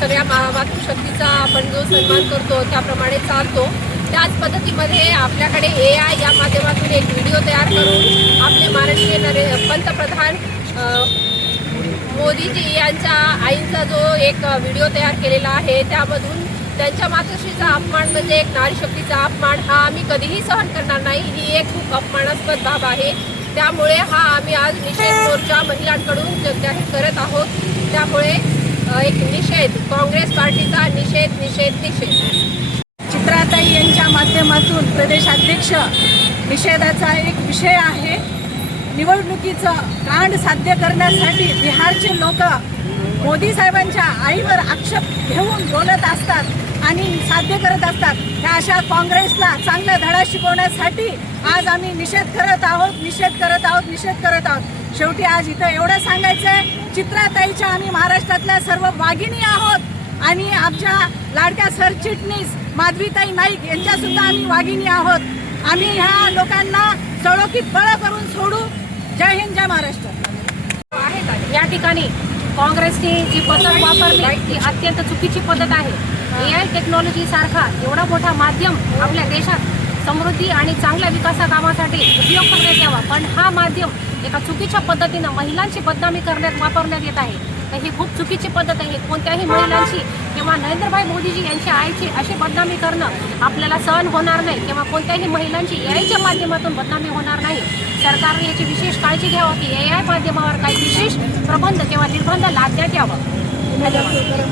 सगळ्या मा मातृशक्तीचा आपण जो सन्मान करतो त्याप्रमाणे चालतो. त्याच पद्धतीमध्ये आपल्याकडे ए आय या माध्यमातून एक व्हिडिओ तयार करून आपले माननीय नरे पंतप्रधान मोदीजी यांच्या आईंचा जो एक व्हिडिओ तयार केलेला आहे त्यामधून त्यांच्या मातोश्रीचा अपमान म्हणजे एक नारी शक्तीचा अपमान हा आम्ही कधीही सहन करणार नाही. ही एक खूप अपमानास्पद बाब आहे. त्यामुळे हा आम्ही आज निषेध मोर्चा महिलांकडून ज- जाहीर करत आहोत. त्यामुळे एक निषेध. काँग्रेस पार्टीचा निषेध निषेध निषेध. चित्राताई यांच्या माध्यमातून प्रदेशाध्यक्ष निषेधाचा एक विषय आहे. निवडणुकीचं कांड साध्य करण्यासाठी बिहारचे लोक मोदी साहेबांच्या आईवर आक्षेप घेऊन बोलत असतात आणि साध्य करत असतात. त्या अशा काँग्रेसला चांगला धडा शिकवण्यासाठी आज आम्ही निषेध करत आहोत निषेध करत आहोत निषेध करत आहोत. शेवटी आज इथं एवढं सांगायचं आहे चित्राताईच्या आम्ही महाराष्ट्रातल्या सर्व वाघिणी आहोत आणि आमच्या लाडक्या सरचिटणीस माधवीताई नाईक यांच्या सुद्धा आम्ही वाघिणी आहोत. आम्ही ह्या लोकांना सळोकीत बळ करून सोडू. जय हिंद जय महाराष्ट्र. आहेत आहे. या ठिकाणी काँग्रेसने जी पद्धत वापरली ती अत्यंत चुकीची पद्धत आहे. ए आय टेक्नॉलॉजी सारखा एवढा मोठा माध्यम आपल्या देशात समृद्धी आणि चांगल्या विकासा कामासाठी उपयोग करण्यात यावा. पण हा माध्यम एका चुकीच्या पद्धतीनं महिलांची बदनामी करण्यात वापरण्यात येत आहे. तर ही खूप चुकीची पद्धत आहे. कोणत्याही महिलांची किंवा नरेंद्रभाई मोदीजी यांच्या आईची अशी बदनामी करणं आपल्याला सहन होणार नाही किंवा कोणत्याही महिलांची ए आयच्या माध्यमातून बदनामी होणार नाही. सरकारने याची विशेष काळजी घ्यावी की ए आय माध्यमावर काही विशेष प्रबंध किंवा निर्बंध लादण्यात यावं. धन्यवाद.